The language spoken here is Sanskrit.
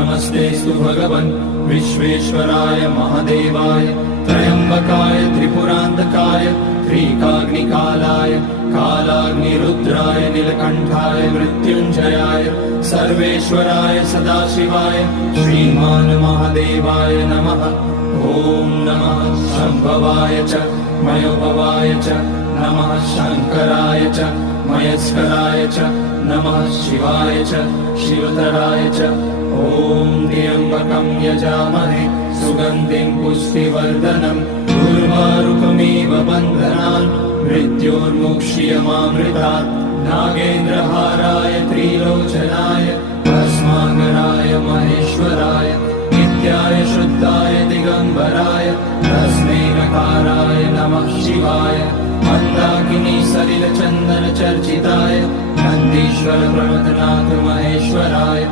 नमस्तेस्तु भगवन् विश्वेश्वराय महादेवाय त्र्यम्बकाय त्रिपुरान्तकाय त्रिकाग्निकालाय कालाग्निरुद्राय नीलकण्ठाय मृत्युञ्जयाय सर्वेश्वराय सदाशिवाय श्रीमान् महादेवाय नमः। ॐ नमः शम्भवाय च मयोभवाय च नमः शङ्कराय च मयस्कराय च नमः शिवाय च शिवतराय च। ॐ त्र्यम्बकं यजामहे सुगन्धिं पुष्टिवर्धनम् उर्वारुकमिव बन्धनान् मृत्योर्मुक्ष्यमामृतात्। नागेन्द्रहाराय त्रिलोचनाय भस्माङ्गराय महेश्वराय नित्याय शुद्धाय दिगम्बराय तस्मै नकाराय नमः शिवाय। मन्दाकिनी सलिलचन्दन चर्चिताय नन्दीश्वर प्रमथनाथ महेश्वराय